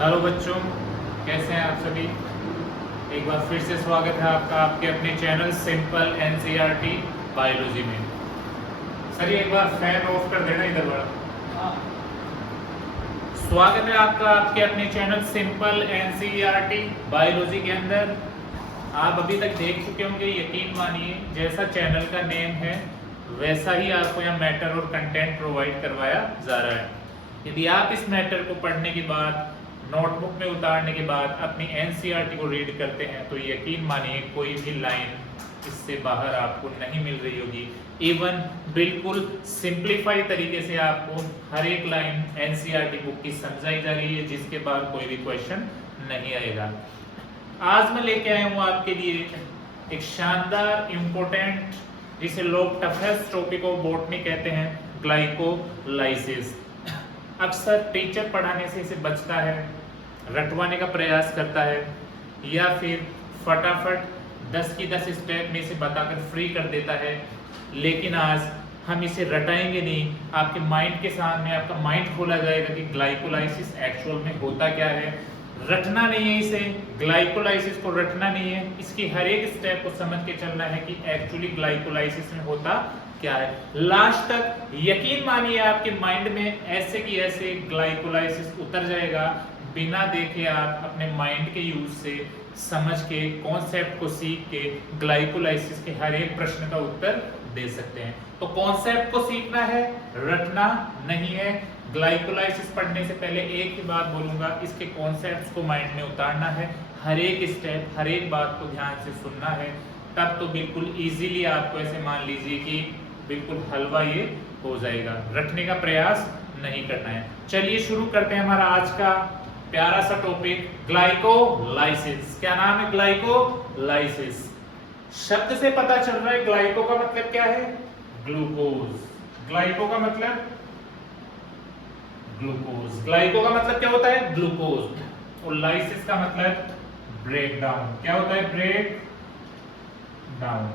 Hello बच्चों, कैसे हैं आप सभी। एक बार फिर से स्वागत है आपका आपके अपने चैनल सिंपल एनसीईआरटी बायोलॉजी में। सर एक बार फैन ऑफ कर देना इधर बड़ा। स्वागत है आपका आपके अपने चैनल सिंपल एनसीईआरटी बायोलॉजी के अंदर। आप अभी तक देख चुके होंगे, यकीन मानिए जैसा चैनल का नेम है वैसा ही आपको यहाँ मैटर और कंटेंट प्रोवाइड करवाया जा रहा है। यदि आप इस मैटर को पढ़ने के बाद, नोटबुक में उतारने के बाद अपनी एनसीईआरटी को रीड करते हैं तो यकीन मानिए कोई भी लाइन इससे बाहर आपको नहीं मिल रही होगी। इवन बिल्कुल सिंप्लीफाई तरीके से आपको हर एक लाइन एनसीईआरटी बुक की समझाई जा रही है, जिसके बाद कोई भी क्वेश्चन नहीं आएगा। आज मैं लेके आया हूँ आपके लिए एक शानदार इम्पोर्टेंट, जिसे लोग टफेस्ट टॉपिक ऑफ बॉटनी कहते हैं, ग्लाइकोलाइसिस। अक्सर टीचर पढ़ाने से इसे बचता है, रटवाने का प्रयास करता है, या फिर फटाफट 10 की 10 स्टेप में इसे बताकर फ्री कर देता है। लेकिन आज हम इसे रटाएंगे नहीं, आपके माइंड के सामने आपका माइंड खोला जाएगा कि ग्लाइकोलाइसिस एक्चुअल में होता क्या है। रटना नहीं है इसे, ग्लाइकोलाइसिस को रटना नहीं है, इसकी हर एक स्टेप को समझ के चलना है कि एक्चुअली ग्लाइकोलाइसिस में होता क्या है। लास्ट तक यकीन मानिए आपके माइंड में ऐसे की ऐसे ग्लाइकोलाइसिस उतर जाएगा। बिना देखे आप अपने माइंड के यूज से समझ के, कॉन्सेप्ट को सीख के ग्लाइकोलाइसिस के हर एक प्रश्न का उत्तर दे सकते हैं। तो कॉन्सेप्ट को सीखना है, रटना नहीं है। ग्लाइकोलाइसिस पढ़ने से पहले एक ही बात बोलूंगा, इसके कॉन्सेप्ट्स को माइंड में उतारना है, हर एक स्टेप, हर एक बात को ध्यान से सुनना है। तब तो बिल्कुल इजीली आपको ऐसे मान लीजिए कि बिल्कुल हलवा ये हो जाएगा। रटने का प्रयास नहीं करना है। चलिए शुरू करते हैं हमारा आज का प्यारा सा टॉपिक, ग्लाइकोलाइसिस। क्या नाम है? ग्लाइकोलाइसिस। शब्द से पता चल रहा है ग्लाइको का मतलब क्या है? ग्लूकोज। ग्लाइको का मतलब ग्लूकोज। ग्लाइको का मतलब क्या होता है? ग्लूकोज। और लाइसिस का मतलब ब्रेक डाउन। क्या होता है? Break down.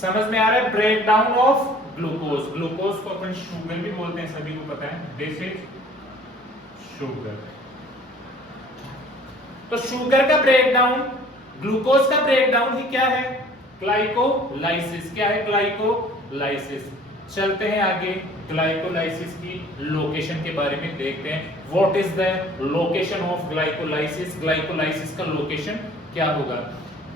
समझ में आ रहा है? Break down of glucose. Glucose को अपन शुगर भी बोलते हैं, सभी को पता है। This is sugar. तो शुगर का ब्रेक डाउन, ग्लूकोज का ब्रेक डाउन ही क्या है? ग्लाइकोलाइसिस। क्या है? ग्लाइकोलाइसिस। चलते हैं आगे, ग्लाइकोलाइसिस की लोकेशन के बारे में देखते हैं। What is the location of glycolysis? Glycolysis का लोकेशन क्या होगा?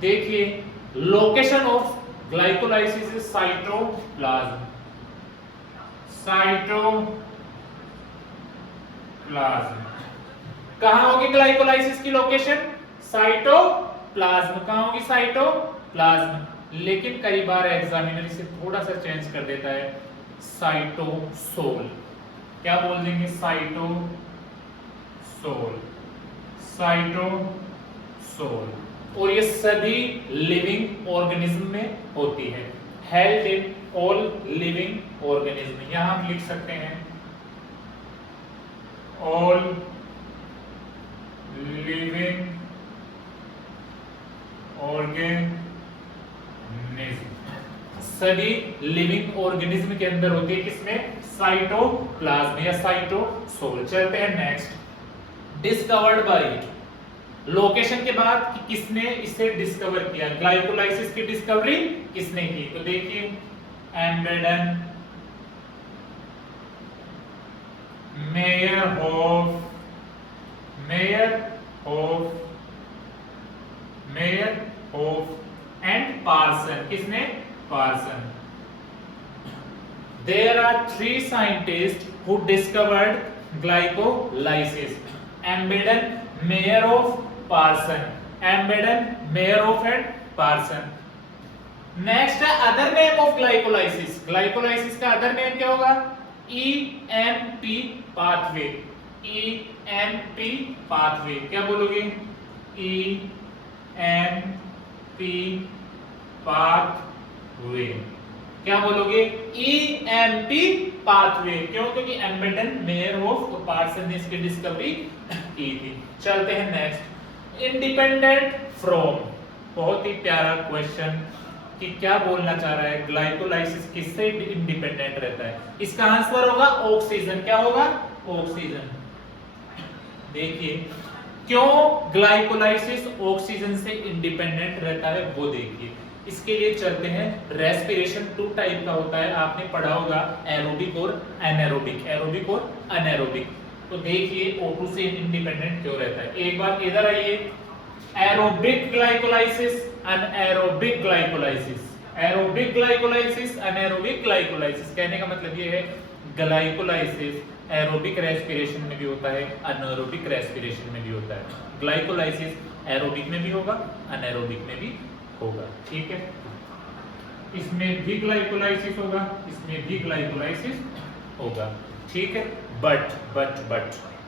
देखिए, location of glycolysis is cytoplasm. Cytoplasm. कहां होगी ग्लाइकोलाइसिस की लोकेशन? साइटोप्लाज्म। कहां होगी? साइटोप्लाज्म। लेकिन कई बार एग्जामिनर इसे थोड़ा सा चेंज कर देता है, साइटोसोल। क्या बोल देंगे? साइटोसोल। साइटोसोल। और ये सभी लिविंग ऑर्गेनिज्म में होती है। Held in all living organism. यहां हम लिख सकते हैं ऑल लिविंग ऑर्गेनिज्म। सभी लिविंग ऑर्गेनिज्म के अंदर होती है। किसमें? साइटोप्लाज्म या साइटोसोल। चलते हैं नेक्स्ट। डिस्कवर्ड बाय, लोकेशन के बाद कि किसने इसे डिस्कवर किया, ग्लाइकोलाइसिस की डिस्कवरी किसने की? तो देखिए, एम्बेडन, मेयर ऑफ एंड पार्सन। किसने? Person. There are 3 scientists who discovered glycolysis. Embedden, Mayer of, Parson. Embedden, Mayer of and Parson. Next है other name of glycolysis. Glycolysis का other name क्या होगा? EMP pathway. EMP pathway. क्या बोलोगे? EMP pathway. क्या बोलोगे? EMP pathway. क्यों? क्योंकि एम्बेडन, मेयर ऑफ, तो पार्सन ने इसकी डिस्कवरी की थी। चलते हैं नेक्स्ट, इंडिपेंडेंट फ्रॉम। बहुत ही प्यारा क्वेश्चन कि क्या बोलना चाह रहा है, ग्लाइकोलाइसिस किससे इंडिपेंडेंट रहता है? इसका आंसर होगा ऑक्सीजन। क्या होगा? ऑक्सीजन। देखिए क्यों ग्लाइकोलाइसिस ऑक्सीजन से इंडिपेंडेंट रहता है वो देखिए। इसके लिए चलते हैं, रेस्पिरेशन 2 टाइप का होता है, आपने पढ़ा होगा एरोबिक और एनारोबिक, एरोबिक और अनएरोबिक। तो देखिए O2 से इंडिपेंडेंट क्यों रहता है। एक बार इधर आइए, aerobic glycolysis, anaerobic glycolysis, aerobic glycolysis, anaerobic glycolysis. कहने का मतलब ये है ग्लाइकोलाइसिस एरोबिक रेस्पिरेशन में भी होता है, अनएरोबिक रेस्पिरेशन में भी होता है। ग्लाइकोलाइसिस एरोबिक में भी होगा, अनएरोबिक में भी होगा, ठीक है। इसमें भी ग्लाइकोलाइसिस होगा, इसमें भी ग्लाइकोलाइसिस होगा, ठीक है। बट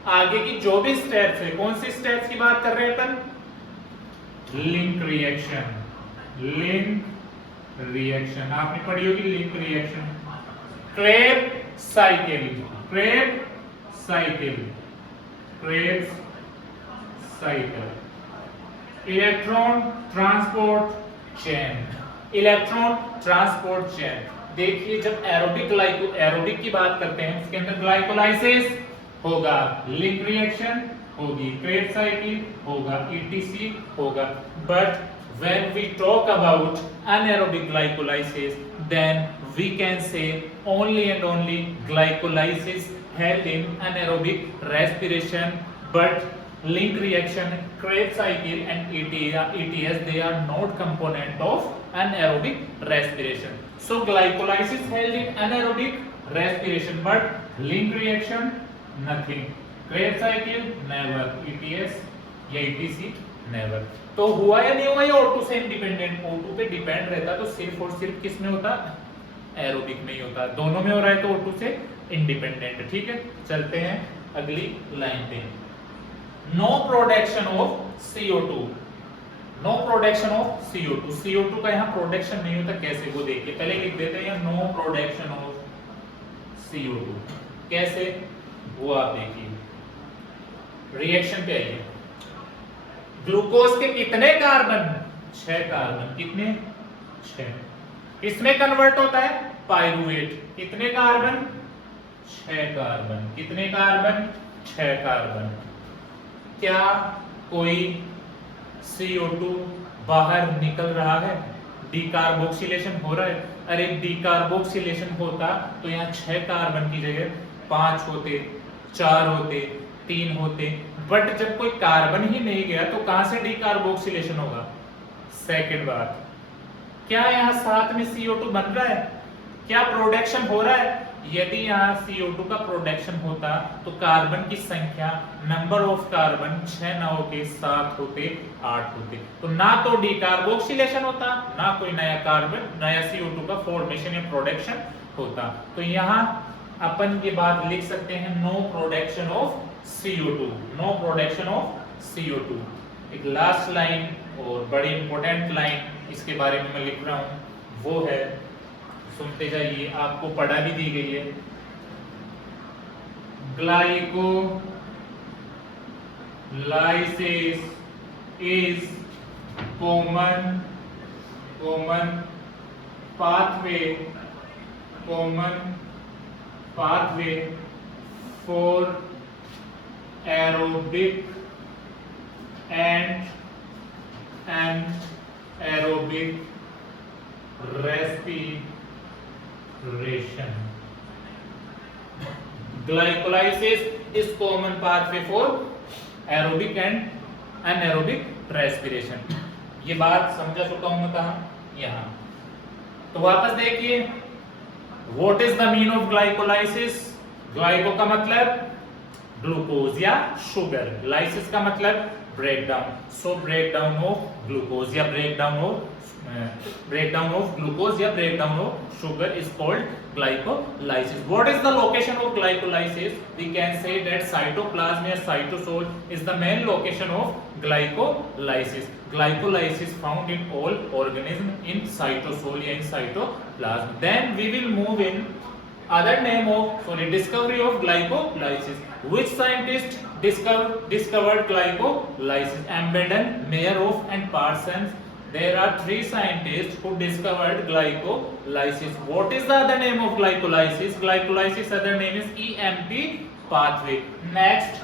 आगे की जो भी स्टेप्स है, कौन सी स्टेप्स की बात कर रहे हैं अपन? लिंक रिएक्शन, लिंक रिएक्शन आपने पढ़ी होगी, link reaction, Krebs cycle, Krebs cycle, Krebs cycle, electron transport chain, electron transport chain. देखिए जब एरोबिक की बात करते हैं, इसके अंदर ग्लाइकोलाइसिस होगा, लिंक रिएक्शन होगी, क्रेब्स साइकिल होगा, ETC होगा। But when we talk about anaerobic glycolysis, then we can say only and only glycolysis held in anaerobic respiration, but link reaction, Krebs cycle and ETS, they are not component of anaerobic respiration. So glycolysis held in anaerobic respiration, but link reaction nothing, Krebs cycle never, ETS या ETC never. तो हुआ या नहीं हुआ ये O2 से independent? O2 पे depend रहता तो सिर्फ और सिर्फ किस में होता? एरोबिक में ही होता। दोनों में हो रहा है तो O2 से इंडिपेंडेंट, ठीक है। चलते हैं अगली लाइन पे। No production of CO2, no production of CO2, CO2 का यहाँ प्रोडक्शन नहीं होता, कैसे वो देखिए। पहले लिख देते हैं नो प्रोडक्शन ऑफ CO2, कैसे वो आप देखिए। रिएक्शन पे आइए, ग्लूकोज के कितने कार्बन? 6 कार्बन, कितने? 6। इसमें कन्वर्ट होता है पाइरुवेट, कितने कार्बन? 6 कार्बन, कितने कार्बन? 6 कार्बन। क्या कोई CO2 बाहर निकल रहा है? डीकार्बोक्सिलेशन हो रहा है? अरे डीकार्बोक्सिलेशन होता तो यहाँ 6 कार्बन की जगह 5 होते, 4 होते, 3 होते। बट जब कोई कार्बन ही नहीं गया तो कहां से डीकार्बोक्सिलेशन होगा? सेकंड बात, क्या यहाँ साथ में CO2 बन रहा है? क्या प्रोडक्शन हो रहा है? यदि यहाँ CO2 का प्रोडक्शन होता तो कार्बन की संख्या, नंबर ऑफ कार्बन 6 ना होके 7 होते, 8 होते। तो ना तो डीकार्बोक्सिलेशन होता, ना कोई नया कार्बन, नया CO2 का फॉर्मेशन या प्रोडक्शन होता। तो यहाँ अपन ये बात लिख सकते हैं, no production of CO2, no production of CO2। एक लास्ट लाइन और बड़ी इंपॉर्टेंट लाइन इसके बारे में मैं लिख रहा हूं, वो है, सुनते जाइए, आपको पढ़ा भी दी गई है। Glycolysis is common pathway for aerobic and anaerobic respiration. Glycolysis is common pathway for aerobic and anaerobic respiration. ये बात समझा चुका हूं मैं कहां? यहां। तो वापस देखिए, what is the mean of glycolysis? Glyco का मतलब ग्लूकोज या शुगर, लाइसिस का मतलब breakdown. So breakdown of glucose या ब्रेकडाउन ऑफ ग्लूकोज या breakdown of sugar is called glycolysis. What is the location of glycolysis? We can say that cytoplasm or cytosol is the main location of glycolysis. Glycolysis found in all organisms in cytosol and cytoplasm. Then we will move in other name of discovery of glycolysis. Which scientist discovered glycolysis? Embedden, Meyerhof and Parsons. There are 3 scientists who discovered glycolysis. What is the other name of glycolysis? Glycolysis other name is EMP pathway. Next,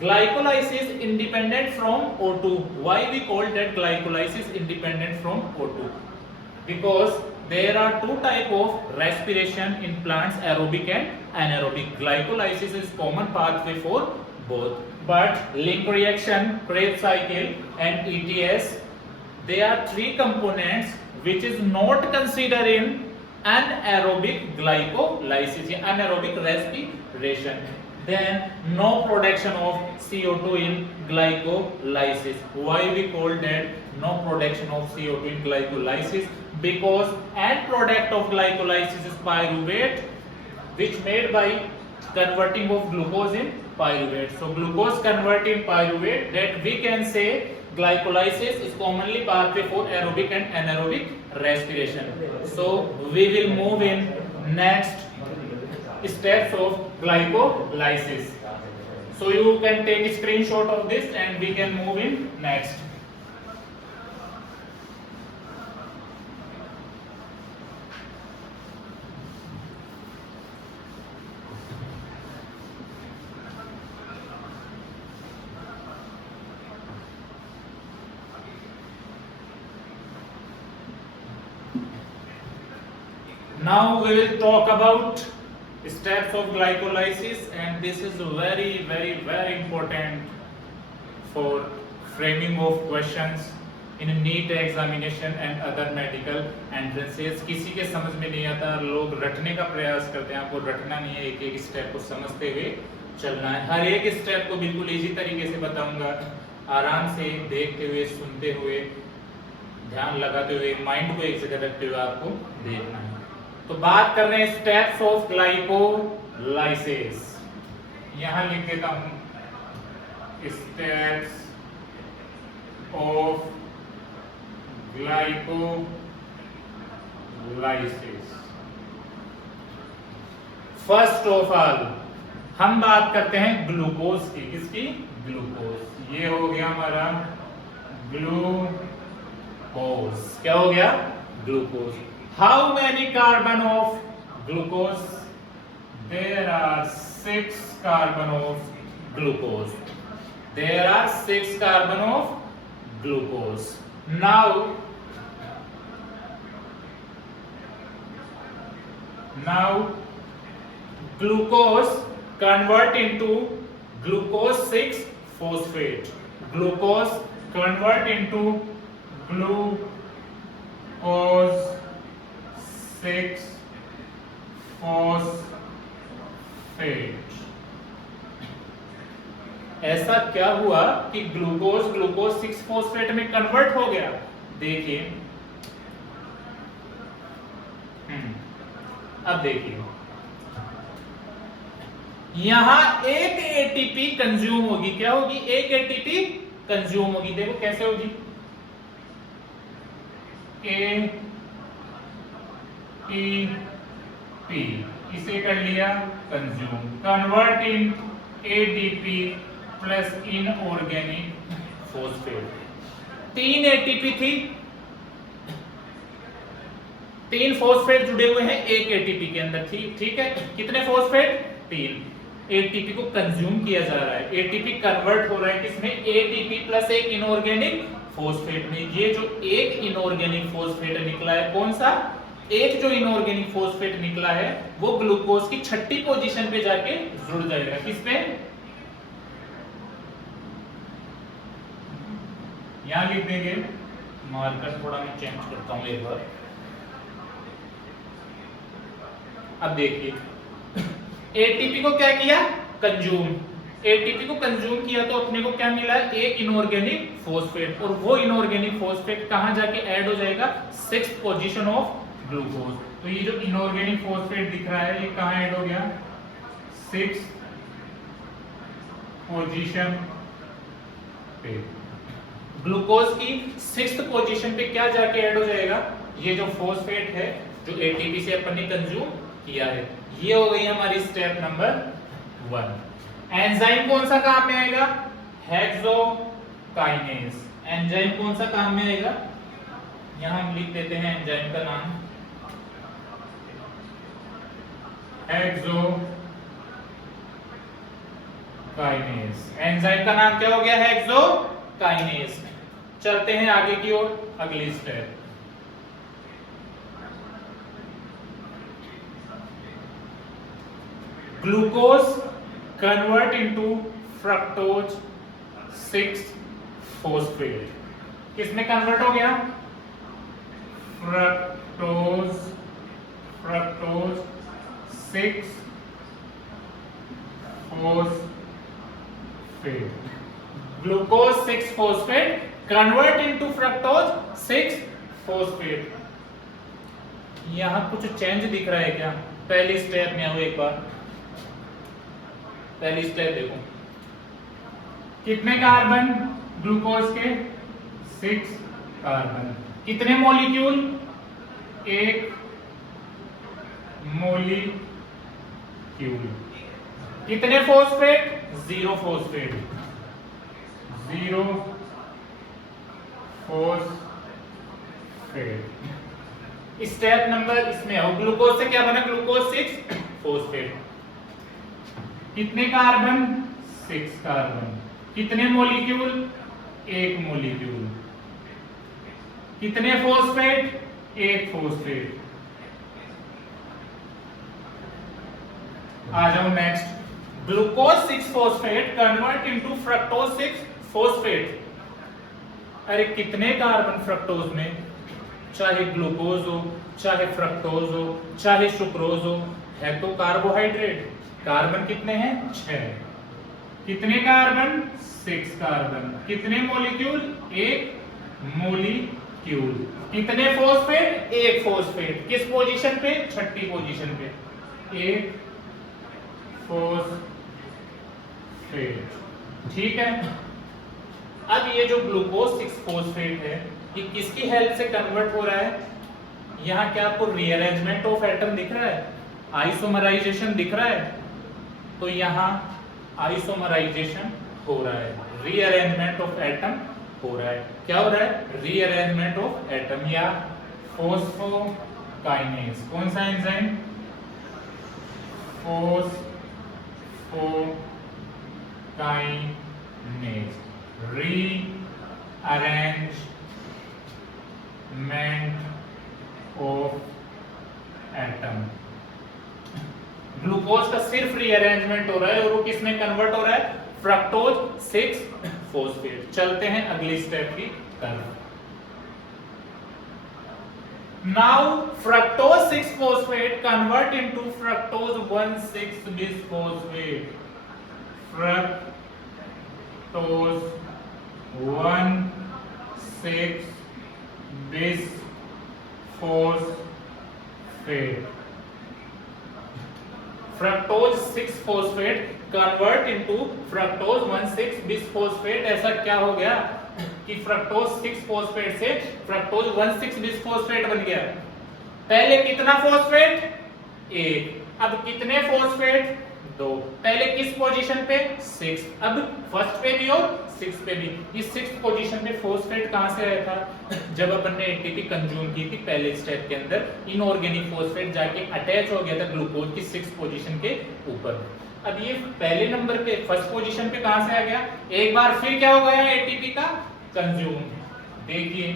Glycolysis independent from O2. Why we call that glycolysis independent from O2? Because there are two type of respiration in plants, aerobic and anaerobic. Glycolysis is common pathway for both, but link reaction, Krebs cycle and ETS, they are three components which is not considered in anaerobic glycolysis, anaerobic respiration. Then no production of CO2 in glycolysis. Why we call that no production of CO2 in glycolysis? Because end product of glycolysis is pyruvate, which made by converting of glucose in pyruvate. So glucose convert in pyruvate, that we can say glycolysis is commonly pathway for aerobic and anaerobic respiration. So we will move in next steps of glycolysis. So you can take a screenshot of this and we can move in next. Now we will talk about steps of glycolysis, and this is very important for framing of questions in NEET examination and other medical entrances. किसी के समझ में नहीं आता, लोग रटने का प्रयास करते हैं, आपको रटना नहीं है, एक एक स्टेप को समझते हुए चलना है। हर एक स्टेप को बिल्कुल इजी तरीके से बताऊंगा, आराम से देखते हुए, सुनते हुए, ध्यान लगाते हुए, माइंड को एक जगह रखते हुए आपको देखना है। तो बात कर रहे हैं स्टेप्स ऑफ ग्लाइकोलाइसिस। यहां लिख देता हूं steps of glycolysis. First of all हम बात करते हैं ग्लूकोज की। किसकी? ग्लूकोज। ये हो गया हमारा ग्लूकोज। क्या हो गया? Glucose. How many carbon of glucose? There are 6 carbon of glucose. There are 6 carbon of glucose. Now glucose convert into glucose 6 phosphate. Glucose convert into glucose 6 phosphate। ऐसा क्या हुआ कि ग्लूकोज 6 फॉस्फेट में कन्वर्ट हो गया? देखिए, अब देखिए, यहां एक एटीपी कंज्यूम होगी। क्या होगी? एक एटीपी कंज्यूम होगी। देखो कैसे होगी? एटीपी, इसे कर लिया consume, convert in ATP plus inorganic phosphate. 3 ATP थी, 3 फॉस्फेट जुड़े हुए हैं एक एटीपी के अंदर। ठीक है, कितने फॉस्फेट? 3। एटीपी को कंज्यूम किया जा रहा है, एटीपी कन्वर्ट हो रहा है किसमें? एटीपी प्लस एक इनऑर्गेनिक फॉस्फेट में। ये जो एक इनऑर्गेनिक फॉस्फेट निकला है, कौन सा? एक जो इनऑर्गेनिक फॉस्फेट निकला है वो ग्लूकोज की 6ठी पोजीशन पे जाके जुड़ जाएगा। किस पे? यहां लिख देंगे, मार्कर थोड़ा मैं चेंज करता हूं एक बार। अब देखिए, एटीपी को क्या किया? कंज्यूम। एटीपी को कंज्यूम किया तो अपने को क्या मिला? एक इनऑर्गेनिक फॉस्फेट। और वो इनऑर्गेनिक फॉस्फेट कहां जाके ऐड हो जाएगा? 6th position of glucose. तो ये जो इनऑर्गेनिक फॉस्फेट दिख रहा है, ये कहां ऐड हो गया? 6th पोजीशन पे। ग्लूकोज की 6th पोजीशन पे क्या जाके ऐड हो जाएगा? ये जो फॉस्फेट है जो एटीपी से अपन ने कंज्यूम किया है। ये हो गई हमारी स्टेप नंबर 1। एंजाइम कौन सा काम में आएगा? हेक्सोकाइनेज। एंजाइम कौन सा काम में आएगा? यहां हम लिख देते हैं एंजाइम का नाम काइनेज। एंजाइम का नाम क्या हो गया? हेक्सोकाइनेज। चलते हैं आगे की ओर, अगली step. Glucose convert into fructose 6 phosphate. किसमें कन्वर्ट हो गया? Fructose 6 phosphate. Glucose 6 phosphate convert into fructose 6 phosphate. यहां कुछ चेंज दिख रहा है क्या? पहली स्टेप में आओ एक बार, पहली स्टेप देखो, कितने कार्बन ग्लूकोज के? 6 कार्बन। कितने मॉलिक्यूल? 1 मॉलिक्यूल। कितने phosphate? 0 phosphate. 0 phosphate. Step number इसमें आओ, ग्लूकोज से क्या बना? Glucose 6 phosphate. कितने कार्बन? 6 कार्बन। कितने मॉलिक्यूल? 1 मॉलिक्यूल। कितने फोस्फेट? 1 फोस्फेट। आ जाओ next. Glucose 6 phosphate convert into fructose 6 phosphate. अरे कितने कार्बन फ्रक्टोज में? चाहे ग्लूकोज हो, चाहे फ्रक्टोज हो, चाहे सुक्रोज हो, है तो कार्बोहाइड्रेट। कार्बन कितने हैं? 6। कितने कार्बन? 6 कार्बन। कितने मॉलिक्यूल? 1 मॉलिक्यूल। कितने फोस्फेट? 1 फोस्फेट। किस पोजीशन पे? छठी पोजीशन पे। 1 फोस्फेट। ठीक है। अब ये जो ग्लूकोज 6 फोस्फेट है, ये किसकी हेल्प से कन्वर्ट हो रहा है? यहाँ क्या आपको रीअरेंजमेंट ऑफ एटम दिख रहा है? आइसोमराइजेशन दिख रहा है? तो यहाँ आइसोमराइजेशन हो रहा है, रीअरेंजमेंट ऑफ एटम हो रहा है। क्या हो रहा है? रीअरेंजमेंट ऑफ एटम या फोस्फोकाइनेज। कौन सा enzyme? फोस्फोकाइनेज। Rearrangement of atom. Glucose का सिर्फ रीअरेंजमेंट हो रहा है और वो किस में कन्वर्ट हो रहा है? Fructose 6 phosphate. चलते हैं अगली स्टेप की तरफ। Now fructose 6 phosphate convert into fructose 1,6 bisphosphate. Fructose 1,6 bisphosphate. Fructose 6 phosphate convert into fructose 1,6 bisphosphate. ऐसा क्या हो गया कि फ्रक्टोज 6 फोस्फेट से फ्रक्टोज 1,6 बिसफोस्फेट बन गया? पहले कितना फोस्फेट? 1। अब कितने फोस्फेट? 2। पहले किस पोजीशन पे? 6। अब फर्स्ट पे भी और 6 पे भी। इस 6th पोजीशन पे फोस्फेट कहां से आया था? जब अपन ने एटीपी कंज्यूम की थी पहले स्टेप के अंदर, इनऑर्गेनिक फोस्फेट जाके अटैच हो गया था ग्लूकोज की 6th पोजीशन के ऊपर। अब ये पहले नंबर पे फर्स्ट पोजीशन पे कहां से आ गया? एक बार फिर क्या हो गया? एटीपी का कंज्यूम। देखिए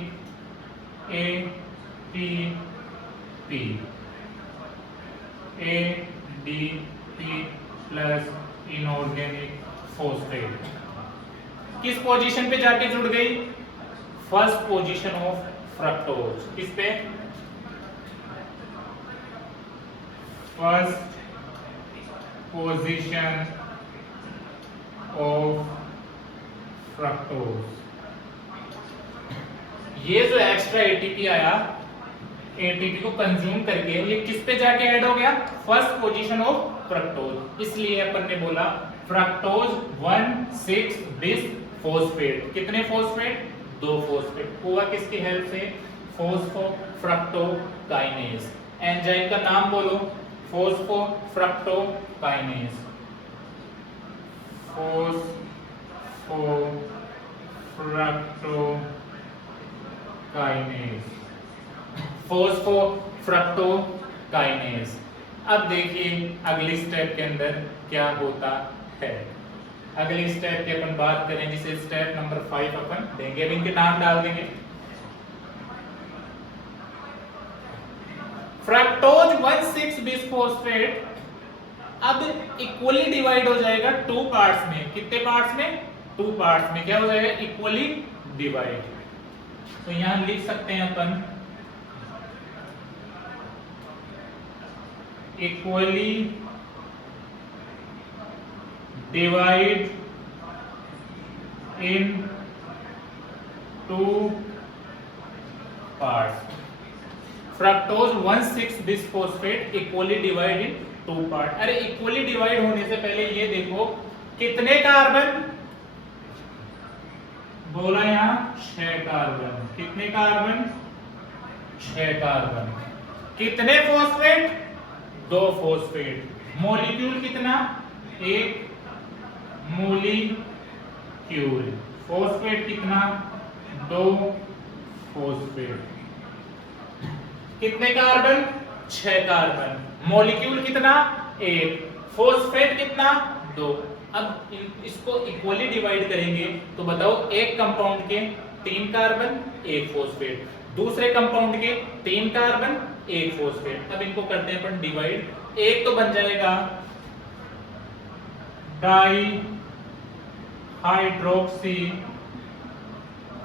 एडीपी प्लस इनऑर्गेनिक फोस्फेट किस पोजीशन पे जाके जुड़ गई? First position of fructose. किस पे? First position of fructose. ये जो एक्स्ट्रा एटीपी आया, एटीपी को कंज्यूम करके ये किस पे जाके ऐड हो गया? First position of fructose. इसलिए अपन ने बोला फ्रक्टोज 1,6 बिसफोस्फेट। कितने फोस्फेट? 2 फोस्फेट। हुआ किसकी हेल्प से? फोस्फोफ्रक्टोकाइनेज। एंजाइम का नाम बोलो, फोस्फोफ्रक्टोकाइनेज। फोस्फोफ्रक्टोकाइनेज। फोस्फोफ्रक्टोकाइनेज। अब देखिए अगली स्टेप के अंदर क्या होता है। अगले स्टेप की अपन बात करें जिसे स्टेप नंबर 5 अपन देंगे। अब इनके नाम डाल देंगे। फ्रक्टोज 1,6 बिस्फोस्फेट अब इक्वली डिवाइड हो जाएगा 2 पार्ट्स में। कितने पार्ट्स में? 2 पार्ट्स में। क्या हो जाएगा? Equally divide. तो यहां लिख सकते हैं अपन equally divide in 2 parts. Fructose 1,6 bisphosphate equally divide in 2 part. अरे इक्वली डिवाइड होने से पहले ये देखो कितने कार्बन बोला यहां? 6 कार्बन। कितने कार्बन? 6 कार्बन। कितने फॉस्फेट? 2 फॉस्फेट। मॉलिक्यूल कितना? 1 मॉलिक्यूल। फॉस्फेट कितना? 2 फॉस्फेट। कितने कार्बन? 6 कार्बन। मॉलिक्यूल कितना? 1। फॉस्फेट कितना? 2। अब इसको इक्वली डिवाइड करेंगे तो बताओ एक कंपाउंड के 3 कार्बन 1 फॉस्फेट, दूसरे कंपाउंड के 3 कार्बन 1 फॉस्फेट। अब इनको करते हैं अपन डिवाइड। एक तो बन जाएगा di hydroxy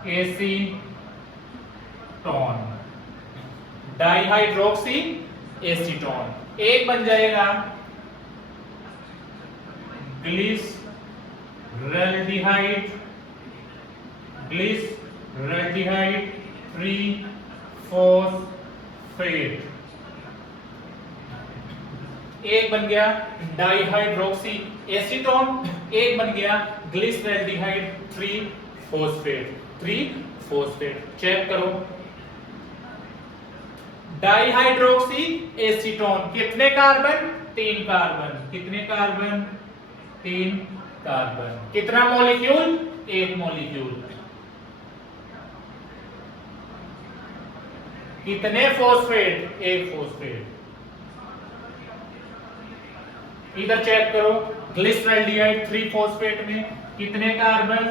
acetone. Dihydroxy acetone. एक बन जाएगा ग्लिसरल्डिहाइड। Glyceraldehyde 3 phosphate. एक बन गया डाईहाइड्रोक्सी एसीटोन। एक बन गया ग्लिसरल्डिहाइड 3 फॉस्फेट। 3 फॉस्फेट। चेक करो डाईहाइड्रोक्सी एसीटोन कितने कार्बन? 3 कार्बन। कितने कार्बन? 3 कार्बन। कितना मॉलिक्यूल? 1 मॉलिक्यूल। कितने फॉस्फेट? 1 फॉस्फेट। इधर चेक करो ग्लिसरल्डिहाइड 3 फॉस्फेट में कितने कार्बन?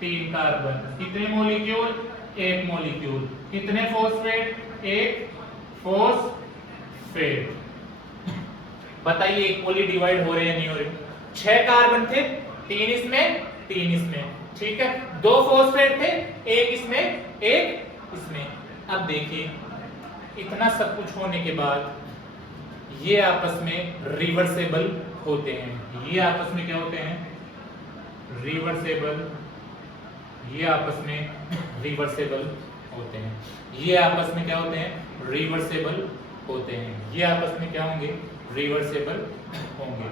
3 कार्बन। कितने मॉलिक्यूल? 1 मॉलिक्यूल। कितने फॉस्फेट? 1 फॉस्फेट। बताइए इक्वली डिवाइड हो रहे हैं नहीं हो रहे? 6 कार्बन थे, 3 इसमें 3 इसमें, ठीक है। 2 फॉस्फेट थे, 1 इसमें 1 इसमें। अब देखिए इतना सब कुछ होने के बाद ये आपस में रिवर्सेबल होते हैं। ये आपस में क्या होते हैं? रिवर्सेबल। ये आपस में रिवर्सेबल होते हैं। ये आपस में क्या होते हैं? रिवर्सेबल होते हैं। ये आपस में क्या होंगे? रिवर्सेबल होंगे।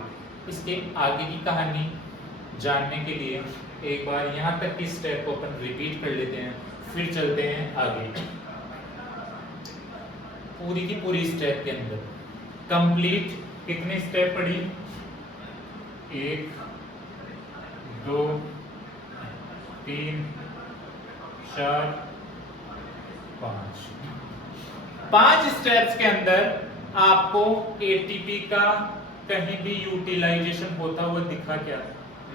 इसके आगे की कहानी जानने के लिए एक बार यहाँ तक की स्टेप को अपन रिपीट कर लेते हैं, फिर चलते हैं आगे। पूरी की पूरी स्टेप के अंदर कंप्लीट कितने स्टेप पड़ी? 1 2 3 4 5 स्टेप्स के अंदर आपको एटीपी का कहीं भी यूटिलाइजेशन होता हुआ दिखा क्या?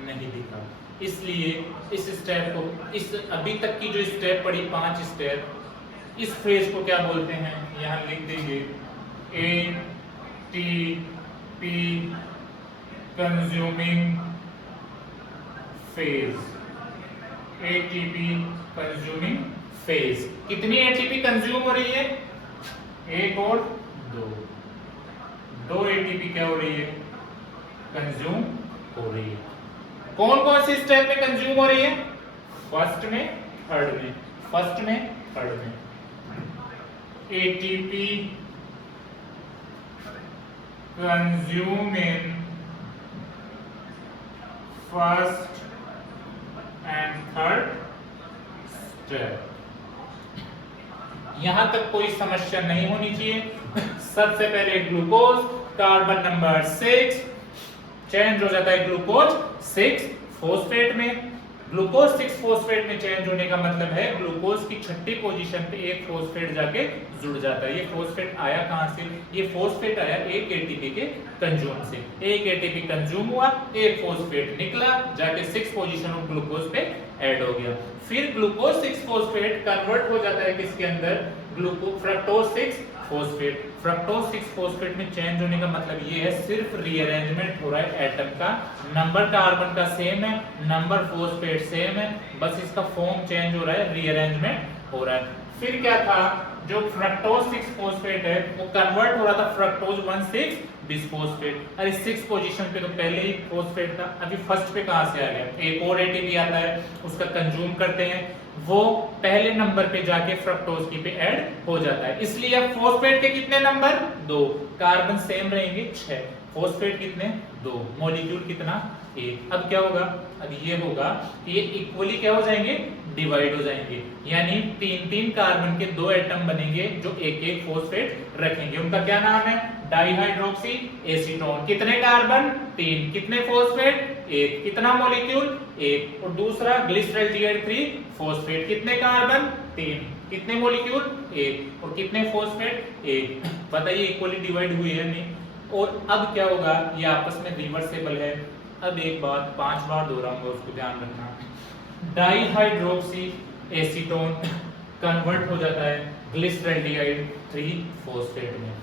नहीं दिखा। इसलिए इस स्टेप को, इस अभी तक की जो स्टेप पड़ी 5 स्टेप, इस फेज को क्या बोलते हैं? यहां लिख देंगे ATP consuming phase. ATP consuming phase. कितनी एटीपी कंज्यूम हो रही है? 1 और 2। 2 एटीपी क्या हो रही है? कंज्यूम हो रही है। कौन कौन सी स्टेप में कंज्यूम हो रही है? फर्स्ट में, थर्ड में। फर्स्ट में, थर्ड में। ATP consume in first and third step. यहां तक कोई समस्या नहीं होनी चाहिए। सबसे पहले ग्लूकोज, कार्बन नंबर 6 चेंज हो जाता है ग्लूकोज 6 फॉस्फेट में। ग्लूकोज 6 फॉस्फेट में चेंज होने का मतलब है ग्लूकोज की छठी पोजीशन पे एक फॉस्फेट जाके जुड़ जाता है। ये फॉस्फेट आया कहां से? ये फॉस्फेट आया एक एटीपी के कंज्यूम से। एक एटीपी कंज्यूम हुआ, एक फॉस्फेट निकला, जाके 6 पोजीशन ऑफ ग्लूकोज पे ऐड हो गया। फिर ग्लूकोज 6 फॉस्फेट कन्वर्ट हो जाता है किसके अंदर? Glucose fructose 6 phosphate. Fructose 6 phosphate में चेंज होने का मतलब ये है सिर्फ रीअरेंजमेंट हो रहा है एटम का, नंबर कार्बन का सेम है, नंबर फॉस्फेट सेम है, बस इसका फॉर्म चेंज हो रहा है, रीअरेंजमेंट हो रहा है। फिर क्या था, जो फ्रक्टोज 6 फॉस्फेट है वो कन्वर्ट हो रहा था फ्रक्टोज 1,6 बिसफॉस्फेट। अरे 6 पोजीशन पे तो पहले ही फॉस्फेट था, अभी फर्स्ट पे कहां से आ गया? एक और एटीपी आता है, उसका कंज्यूम करते हैं, वो पहले नंबर पे जाके फ्रक्टोज की पे ऐड हो जाता है। इसलिए अब फॉस्फेट के कितने नंबर? 2, कार्बन सेम रहेंगे 6, फॉस्फेट कितने? 2, मॉलिक्यूल कितना? 1। अब क्या होगा? अब ये होगा ये इक्वली क्या हो जाएंगे? डिवाइड हो जाएंगे, यानी 3 कार्बन के 2 एटम बनेंगे जो एक फॉस्फेट रखेंगे। उनका क्या नाम है? Dihydroxy acetone. कितने कार्बन? 3। कितने फॉस्फेट? 1। कितना मॉलिक्यूल? 1। और दूसरा ग्लिसरॉल्डिहाइड 3 फॉस्फेट। कितने कार्बन? 3। कितने मॉलिक्यूल? 1। और कितने फॉस्फेट? 1। बताइए इक्वली डिवाइड हुई है नहीं? और अब क्या होगा? ये आपस में रिवर्सेबल है। अब एक बात 5 बार दोहराऊंगा, उसको ध्यान रखना। डाइहाइड्रोक्सी एसीटोन कन्वर्ट हो जाता है ग्लिसरॉल्डिहाइड 3 फॉस्फेट में।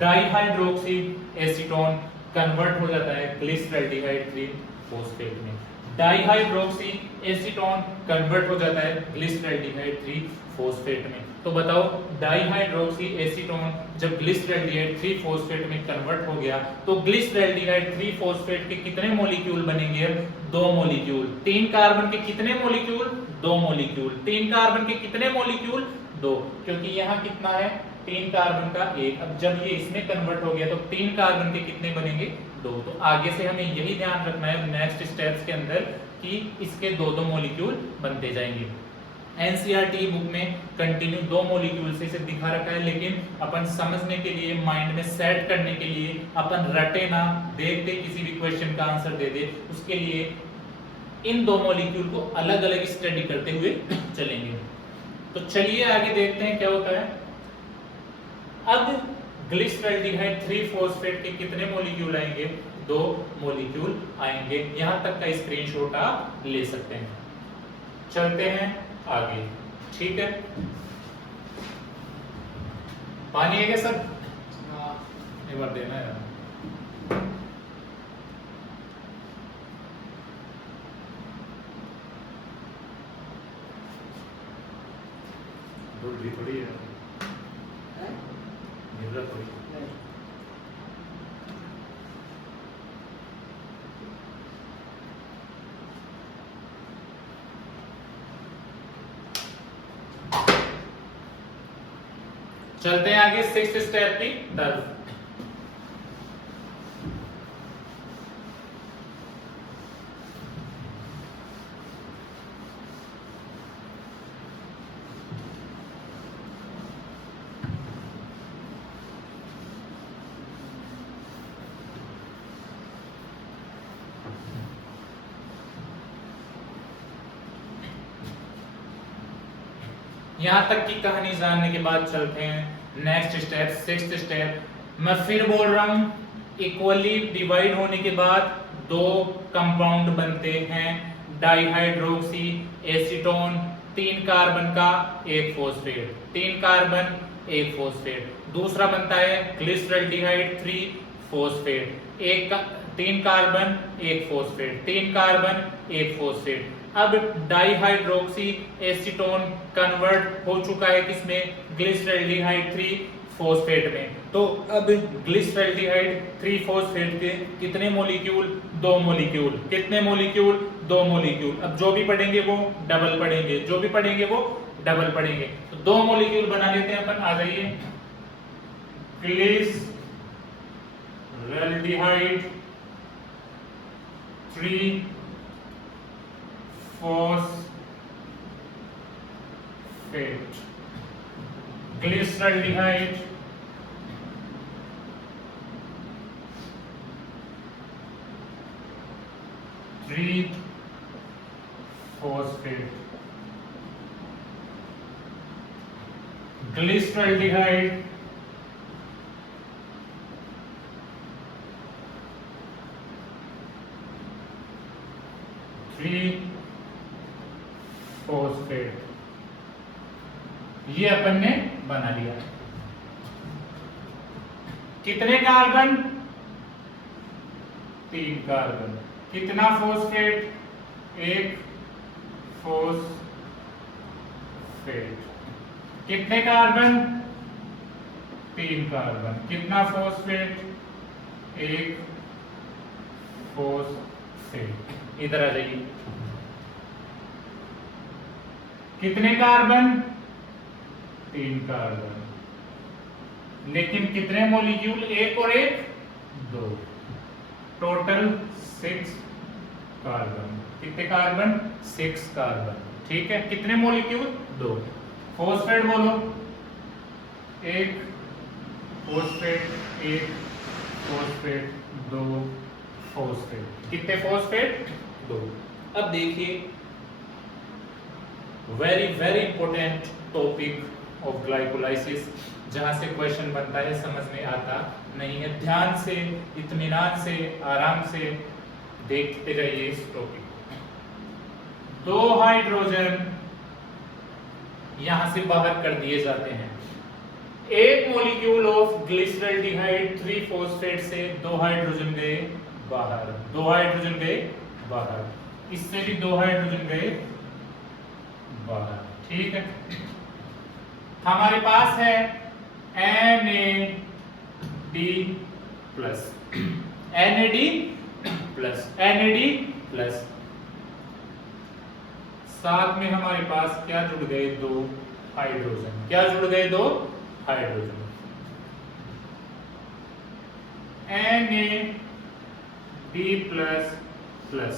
डाइहाइड्रोक्सी एसीटोन कन्वर्ट हो जाता है ग्लिसरॉल्डिहाइड 3 फॉस्फेट में। डाइहाइड्रोक्सी एसीटोन कन्वर्ट हो जाता है ग्लिसरॉल्डिहाइड 3 फॉस्फेट में। तो बताओ डाइहाइड्रोक्सी एसीटोन जब ग्लिसरॉल्डिहाइड 3 फॉस्फेट में कन्वर्ट हो गया तो ग्लिसरॉल्डिहाइड 3 फॉस्फेट के कितने मॉलिक्यूल बनेंगे? 2 मॉलिक्यूल। 3 कार्बन के कितने मॉलिक्यूल? 2 मॉलिक्यूल। 3 कार्बन के कितने मॉलिक्यूल? 2, क्योंकि यहाँ कितना है? 3 कार्बन का 1। अब जब ये इसमें कन्वर्ट हो गया तो 3 कार्बन के कितने बनेंगे? 2। तो आगे से हमें यही ध्यान रखना है नेक्स्ट स्टेप्स के अंदर कि इसके 2 मॉलिक्यूल बनते जाएंगे। एनसीईआरटी बुक में कंटिन्यू 2 मॉलिक्यूल से इसे दिखा रखा है, लेकिन अपन समझने के लिए, माइंड में सेट करने के लिए, अपन रटे ना, देखते किसी भी क्वेश्चन का आंसर दे दे, उसके लिए इन 2 मॉलिक्यूल को अलग अलग स्टडी करते हुए चलेंगे। तो चलिए आगे देखते हैं क्या होता है। अब ग्लिसरॉल्डिहाइड 3 फॉस्फेट के कितने मॉलिक्यूल आएंगे? 2 मॉलिक्यूल आएंगे। यहां तक का स्क्रीनशॉट आप ले सकते हैं। चलते हैं आगे, ठीक है। पानी है क्या सर? एक बार देना है। थोड़ी है, थोड़ी। चलते हैं आगे 6th स्टेप की तरफ। यहां तक की कहानी जानने के बाद चलते हैं नेक्स्ट स्टेप, 6th स्टेप। मैं फिर बोल रहा हूं, इक्वली डिवाइड होने के बाद 2 कंपाउंड बनते हैं, डाइहाइड्रोक्सी एसीटोन, 3 कार्बन का 1 फॉस्फेट, 3 कार्बन 1 फॉस्फेट। दूसरा बनता है glyceraldehyde 3 phosphate, 3 carbon 1 phosphate, 3 carbon 1 phosphate. अब डाइहाइड्रोक्सी एसीटोन कन्वर्ट हो चुका है किसमें? ग्लिसरॉल्डिहाइड 3 फॉस्फेट में। तो अब ग्लिसरॉल्डिहाइड 3 फॉस्फेट के कितने मॉलिक्यूल? 2 मॉलिक्यूल। कितने मॉलिक्यूल? 2 मॉलिक्यूल। अब जो भी पढ़ेंगे वो डबल पढ़ेंगे, जो भी पढ़ेंगे वो डबल पढ़ेंगे। तो 2 मॉलिक्यूल बना लेते हैं अपन। आ जाइए, glyceraldehyde 3 phosphate, glyceraldehyde 3 phosphate, glyceraldehyde, phosphate, ये अपन ने बना लिया। कितने कार्बन? 3 कार्बन। कितना फॉस्फेट? 1 फॉस्फेट। कितने कार्बन? 3 कार्बन। कितना फॉस्फेट? 1 फॉस्फेट। इधर आ जाइए। कितने कार्बन? 3 कार्बन। लेकिन कितने मॉलिक्यूल? 1 और 1 2, टोटल 6 कार्बन। कितने कार्बन? 6 कार्बन। ठीक है। कितने मॉलिक्यूल? 2। फॉस्फेट बोलो। 1 फॉस्फेट, 1 फॉस्फेट, 2 फॉस्फेट। कितने फॉस्फेट? 2। अब देखिए, very very important topic of glycolysis, जहां से क्वेश्चन बनता है, समझ में आता नहीं है। ध्यान से, इत्मीनान से, आराम से देखते रहिए इस टॉपिक को। 2 हाइड्रोजन यहां से बाहर कर दिए जाते हैं। 1 मॉलिक्यूल ऑफ ग्लिसरॉल्डिहाइड 3 फॉस्फेट से 2 हाइड्रोजन गए बाहर। 2 हाइड्रोजन गए बाहर। इससे भी 2 हाइड्रोजन गए बाहर। ठीक है। हमारे पास है NAD plus, NAD plus, NAD plus. साथ में हमारे पास क्या जुड़ गए? 2 हाइड्रोजन। क्या जुड़ गए? 2 हाइड्रोजन। NAD plus plus.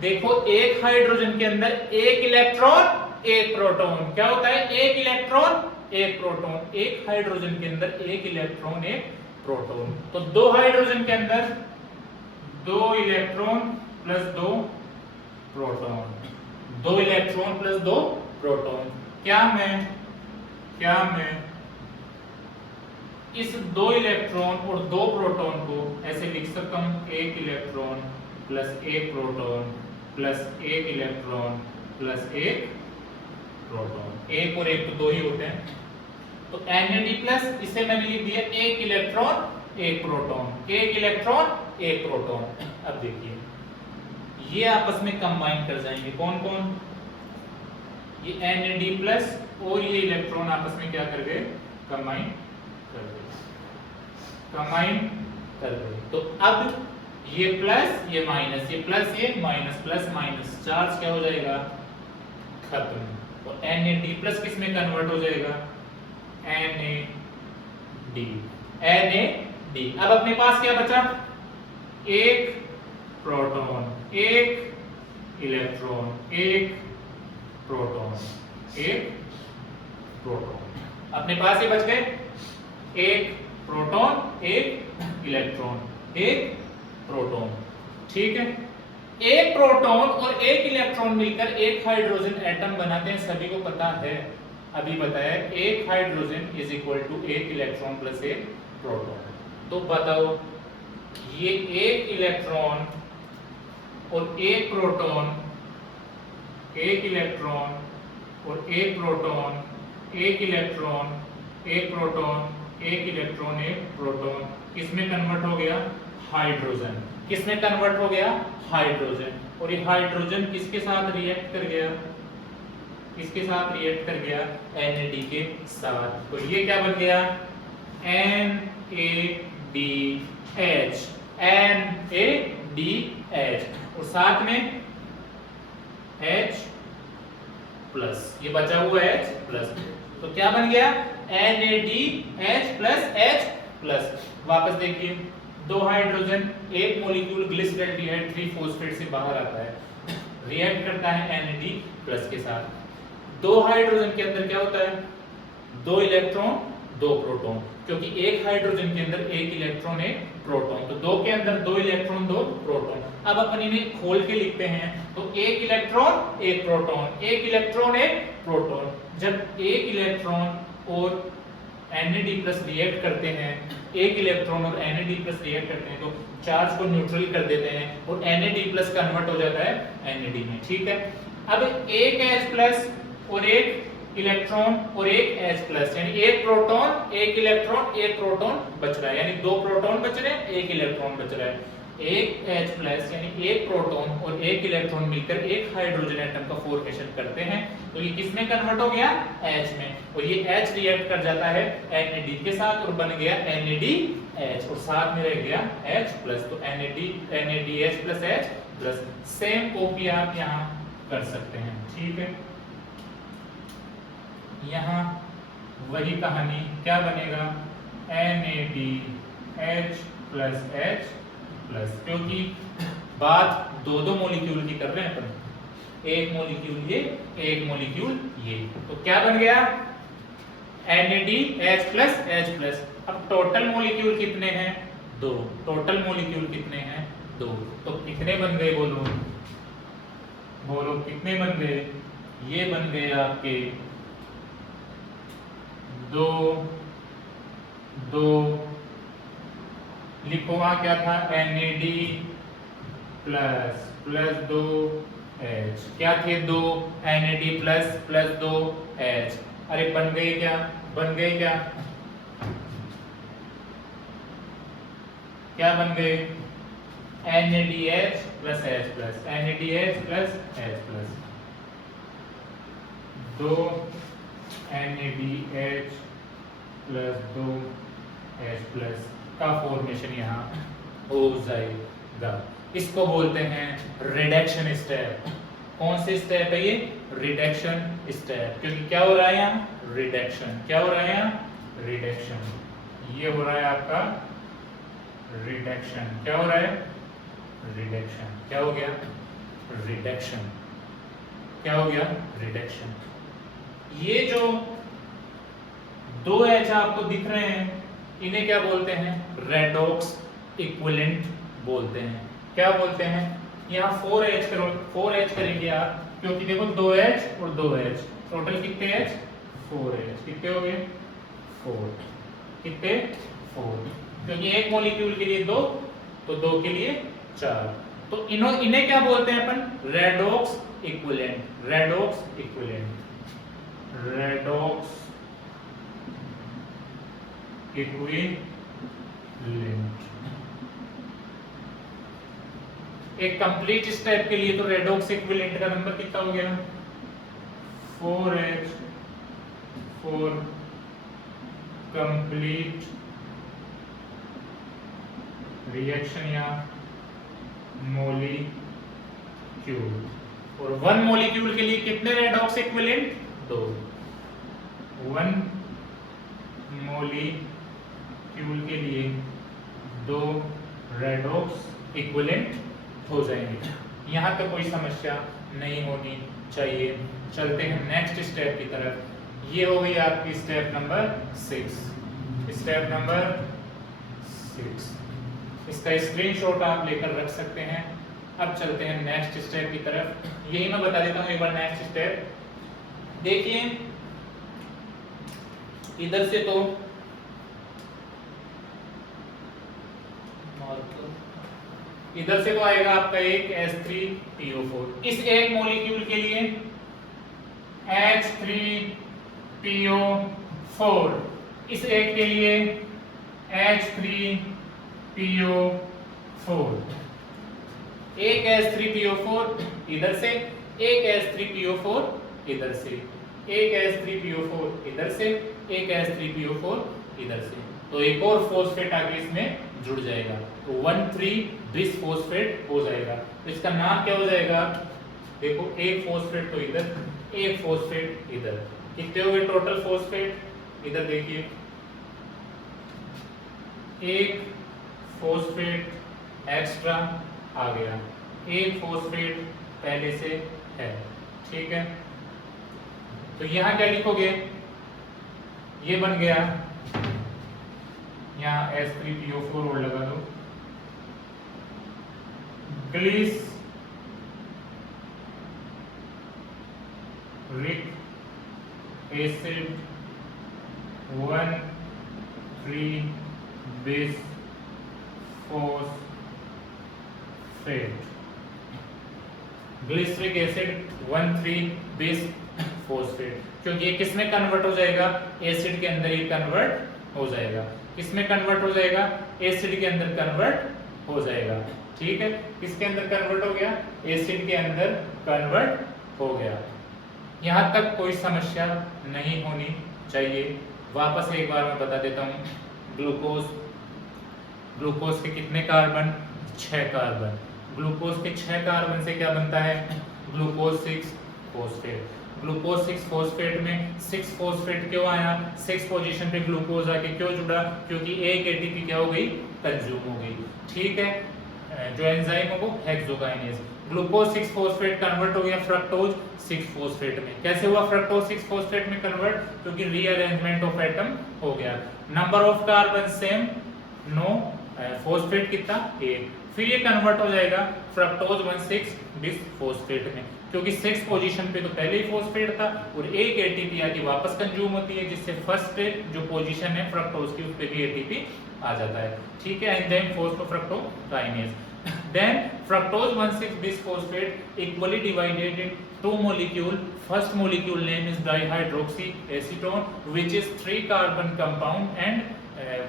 देखो, 1 हाइड्रोजन के अंदर 1 इलेक्ट्रॉन 1 प्रोटॉन। क्या होता है? 1 इलेक्ट्रॉन 1 प्रोटॉन। 1 हाइड्रोजन के अंदर 1 इलेक्ट्रॉन 1 प्रोटॉन। तो 2 हाइड्रोजन के अंदर 2 electron plus 2 proton. 2 electron plus 2 proton. क्या मैं इस 2 इलेक्ट्रॉन और 2 प्रोटॉन को ऐसे लिख सकता हूं? 1 electron plus 1 proton plus 1 electron plus 1 proton. 1 और 1 तो 2 ही होते हैं। तो NAD प्लस, इसे मैंने लिख दिया 1 इलेक्ट्रॉन 1 प्रोटॉन। 1 electron 1 proton. अब देखिए, ये आपस में कंबाइन कर जाएंगे। कौन कौन? ये NAD प्लस और ये इलेक्ट्रॉन आपस में क्या कर गए? कंबाइन कर गए। कंबाइन कर गए। तो अब ये प्लस, ये माइनस, ये प्लस, ये माइनस, प्लस माइनस, चार्ज क्या हो जाएगा? खत्म। तो NAD प्लस किस में कन्वर्ट हो जाएगा? NAD। NAD। अब अपने पास क्या बचा? 1 प्रोटॉन, 1 इलेक्ट्रॉन, 1 प्रोटॉन, 1 प्रोटॉन। अपने पास ये बच गए 1 प्रोटॉन, 1 इलेक्ट्रॉन, 1 प्रोटॉन। ठीक है। 1 प्रोटॉन और 1 इलेक्ट्रॉन मिलकर 1 हाइड्रोजन एटम बनाते हैं, सभी को पता है। अभी बताया 1 hydrogen is equal to 1 electron plus 1 proton. तो बताओ, ये 1 इलेक्ट्रॉन और 1 प्रोटॉन, 1 इलेक्ट्रॉन और 1 proton, 1 electron, 1 proton, 1 electron, 1 proton, किसमें कन्वर्ट हो गया? हाइड्रोजन। किसमें कन्वर्ट हो गया? हाइड्रोजन। और ये हाइड्रोजन किसके साथ रिएक्ट कर गया? किसके साथ रिएक्ट कर गया? NAD के साथ। तो ये क्या बन गया? NADH। NADH और साथ में H प्लस, ये बचा हुआ H प्लस। तो क्या बन गया? NADH plus H plus. वापस देखिए, 2 हाइड्रोजन, 1 मॉलिक्यूल ग्लिसरॉल्डिहाइड 3 फॉस्फेट से बाहर आता है, रिएक्ट करता है NAD प्लस के साथ। 2 हाइड्रोजन के अंदर क्या होता है? 2 इलेक्ट्रॉन 2 प्रोटॉन, क्योंकि 1 हाइड्रोजन के अंदर 1 इलेक्ट्रॉन 1 प्रोटॉन। तो 2 के अंदर 2 इलेक्ट्रॉन 2 प्रोटॉन। अब अपन इन्हें खोल के लिखते हैं, तो एक इलेक्ट्रॉन एक प्रोटॉन, एक इलेक्ट्रॉन एक प्रोटॉन। जब एक इलेक्ट्रॉन और Na+ रिएक्ट करते हैं, एक इलेक्ट्रॉन और Na+ रिएक्ट करते हैं, तो चार्ज को न्यूट्रल कर देते हैं और Na+ कन्वर्ट हो जाता है Na में, ठीक है। अब एक H+ और एक इलेक्ट्रॉन और एक H+, यानी एक प्रोटॉन एक इलेक्ट्रॉन एक प्रोटॉन बच रहा है, यानी दो प्रोटॉन बच रहे हैं एक इलेक्ट्रॉन बच रहा है। एक H+ यानी एक प्रोटॉन और एक इलेक्ट्रॉन मिलकर एक हाइड्रोजन एटम का फॉर्मेशन करते हैं, तो ये किस में कन्वर्ट हो गया, H में, और ये H रिएक्ट कर जाता है NAD के साथ और बन गया NADH और साथ में रह गया H+, तो NADH+ H+। सेम कॉपी आप यहाँ कर सकते हैं, ठीक है। यहाँ वही कहानी क्या बनेगा, NADH+H+, क्योंकि बात दो दो मॉलिक्यूल की कर रहे हैं अपन, एक मॉलिक्यूल ये एक मॉलिक्यूल ये, तो क्या बन गया NADH+H+। अब टोटल मॉलिक्यूल कितने हैं, दो, टोटल मॉलिक्यूल कितने हैं, दो, तो कितने बन गए, बोलो बोलो कितने बन गए, ये बन गए आपके दो दो, लिखो वहां क्या था, NAD प्लस 2H, क्या थे दो, NAD प्लस 2H, अरे बन गए क्या, बन गए क्या, क्या बन गए, NADH plus H+, NADH plus H+, दो NADH प्लस 2H+ का फॉर्मेशन यहाँ हो जाएगा। इसको बोलते हैं रिडक्शन स्टेप। कौन से स्टेप है ये, रिडक्शन स्टेप, क्योंकि क्या हो रहा है यहाँ, रिडक्शन, क्या हो रहा है यहाँ, रिडक्शन, ये हो रहा है आपका रिडक्शन, क्या हो रहा है, रिडक्शन, क्या हो गया, रिडक्शन, क्या हो गया, रिडक्शन। ये जो दो H आपको दिख रहे हैं, इन्हें क्या बोलते हैं, रेडॉक्स इक्विवेलेंट बोलते हैं। क्या बोलते हैं, यहाँ 4H करो, 4H करेंगे आप, क्योंकि देखो 2H और 2H, टोटल कितने H, 4H, कितने हो गए, 4, कितने, 4, क्योंकि एक मॉलिक्यूल के लिए दो, तो दो के लिए 4, तो इन्हें क्या बोलते हैं अपन, redox equivalent, redox equivalent, redox equivalent. एक कंप्लीट स्टेप के लिए तो रेडॉक्स इक्विवेलेंट का नंबर कितना हो गया, 4H फॉर कंप्लीट रिएक्शन या मॉलिक्यूल, और वन मॉलिक्यूल के लिए कितने रेडॉक्स इक्विवेलेंट, दो, वन मॉलिक्यूल के लिए दो रेडॉक्स इक्विवेलेंट हो जाएंगे। यहाँ तक कोई समस्या नहीं होनी चाहिए। चलते हैं नेक्स्ट स्टेप की तरफ। ये हो गई आपकी स्टेप नंबर 6, स्टेप नंबर 6, इसका स्क्रीनशॉट आप लेकर रख सकते हैं। अब चलते हैं नेक्स्ट स्टेप की तरफ। यही मैं बता देता हूँ एक बार नेक्स्ट स्टेप। देखिए इधर से तो इधर से तो आएगा आपका एक H3PO4, इस एक मॉलिक्यूल के लिए H3PO4, इस एक के लिए H3PO4, एक H3PO4 इधर से, एक H3PO4 इधर से, एक H3PO4 इधर से, एक H3PO4 इधर से, तो एक और फॉस्फेट आगे इसमें जुड़ जाएगा, तो 1,3 बिसफॉस्फेट हो जाएगा। तो इसका नाम क्या हो जाएगा, देखो एक फॉस्फेट तो इधर, एक फॉस्फेट इधर, कितने हो गए टोटल फॉस्फेट, इधर देखिए एक फॉस्फेट एक्स्ट्रा आ गया, एक फॉस्फेट पहले से है, ठीक है। तो यहाँ क्या लिखोगे, ये बन गया, यहाँ H3PO4 और लगा दो, ग्लिसरिक एसिड 1,3-बिसफॉस्फेट। ग्लिसरिक एसिड 1,3-बिसफॉस्फेट, क्योंकि ये किसमें कन्वर्ट हो जाएगा, एसिड के अंदर ये कन्वर्ट हो जाएगा। किसमें कन्वर्ट हो जाएगा, एसिड के अंदर कन्वर्ट हो जाएगा। ठीक है, किसके अंदर कन्वर्ट हो गया, एसिड के अंदर कन्वर्ट हो गया। यहां तक कोई समस्या नहीं होनी चाहिए। वापस एक बार मैं बता देता हूं, ग्लूकोज के कितने कार्बन, 6 कार्बन। ग्लूकोज के 6 कार्बन से क्या बनता है, ग्लूकोज 6 फॉस्फेट। ग्लूकोज 6 फॉस्फेट में 6 फॉस्फेट क्यों आया, 6 पोजीशन पे ग्लूकोज आके क्यों जुड़ा, क्योंकि एक एटीपी क्या हो गई, कंज्यूम हो गई। ठीक है, जो एंजाइम है वो हेक्सोकाइनेज। ग्लूकोज 6 फॉस्फेट कन्वर्ट हो गया फ्रक्टोज 6 फॉस्फेट में। कैसे हुआ फ्रक्टोज 6 फॉस्फेट में कन्वर्ट, क्योंकि रीअरेंजमेंट ऑफ एटम हो गया। Number of carbon same, no, phosphate कितना, 1। फिर ये कन्वर्ट हो जाएगा फ्रक्टोज 1,6-बिसफॉस्फेट में, क्योंकि 6 पोजीशन पे तो पहले ही फॉस्फेट था और एक एटीपी आके वापस कंज्यूम होती है, जिससे फर्स्ट जो पोजीशन है फ्रक्टोज की उस पे भी एटीपी आ जाता है। ठीक है, enzyme फॉस्फोफ्रक्टोकाइनेज। Then fructose 1,6-bisphosphate equally divided in 2 molecule. First molecule name is dihydroxyacetone, which is 3 carbon compound and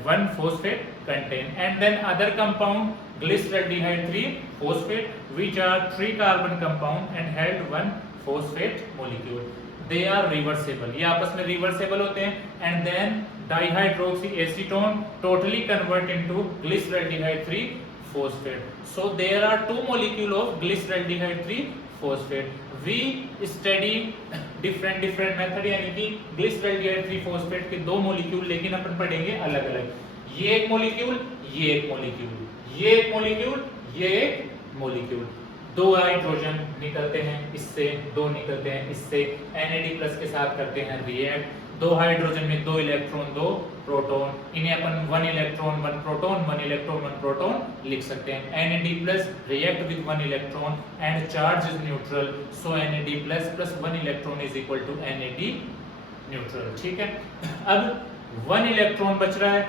1 phosphate contain. And then other compound glyceraldehyde 3-phosphate, which are 3 carbon compound and held 1 phosphate molecule. They are reversible. ये आपस में reversible होते हैं. And then dihydroxyacetone totally convert into glyceraldehyde 3-phosphate. So there are 2 molecule of glyceraldehyde 3-phosphate. We study different method, यानी कि glyceraldehyde 3-phosphate के 2 molecule, लेकिन अपन पढ़ेंगे अलग अलग। ये एक molecule, ये एक molecule, ये एक molecule, ये एक molecule। 2 हाइड्रोजन निकलते हैं इससे, 2 निकलते हैं इससे, NAD+ के साथ करते हैं रिएक्ट। 2 हाइड्रोजन में 2 इलेक्ट्रॉन 2 प्रोटॉन, इन्हें अपन 1 इलेक्ट्रॉन 1 प्रोटॉन 1 इलेक्ट्रॉन 1 प्रोटॉन लिख सकते हैं। NAD+ react with 1 electron and charge is neutral, so NAD+ plus 1 electron is equal to NAD neutral। ठीक है, अब 1 इलेक्ट्रॉन बच रहा है,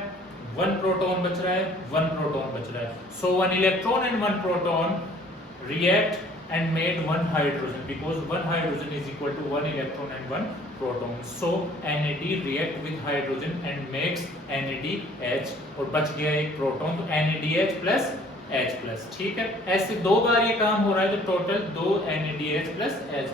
1 प्रोटॉन बच रहा है, 1 प्रोटॉन बच रहा है। So 1 electron and 1 proton react and made 1 hydrogen, because 1 hydrogen is equal to 1 electron and 1 proton. So NAD react with hydrogen and makes NADH, और बच गया एक प्रोटॉन, तो NADH plus H+। ठीक है, ऐसे 2 बार ये काम हो रहा है, तो टोटल 2 NADH plus H+।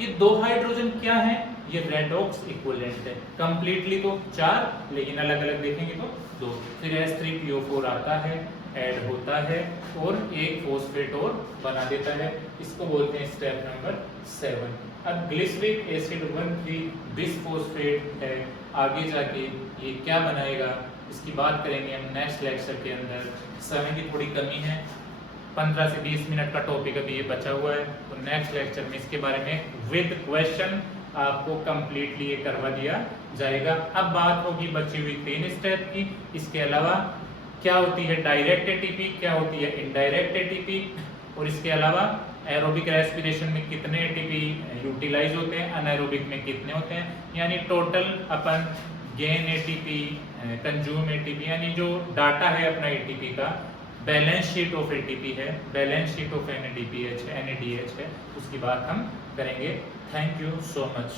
ये 2 हाइड्रोजन क्या है, ये रेडॉक्स इक्विवेलेंट है। कंप्लीटली तो 4, लेकिन अलग अलग देखेंगे तो 2। फिर H3PO4 आता है, ऐड होता है और एक फॉस्फेट और बना देता है। इसको बोलते हैं स्टेप नंबर 7। अब ग्लिसरिक एसिड 1,3-बिसफॉस्फेट है, आगे जाके ये क्या बनाएगा इसकी बात करेंगे हम नेक्स्ट लेक्चर के अंदर। समय की थोड़ी कमी है, 15 से 20 मिनट का टॉपिक अभी ये बचा हुआ है, तो नेक्स्ट लेक्चर में इसके बारे में विद क्वेश्चन आपको कंप्लीटली ये करवा दिया जाएगा। अब बात होगी बची हुई 3 स्टेप की। इसके अलावा क्या होती है डायरेक्ट एटीपी, क्या होती है इनडायरेक्ट एटीपी, और इसके अलावा एरोबिक रेस्पिरेशन में कितने एटीपी यूटिलाइज होते हैं, अनएरोबिक में कितने होते हैं, यानी टोटल अपन गेन एटीपी, कंज्यूम एटीपी, यानी जो डाटा है अपना एटीपी का, बैलेंस शीट ऑफ एटीपी है, बैलेंस शीट ऑफ NADPH है, NADH है, उसकी बात हम करेंगे। Thank you so much.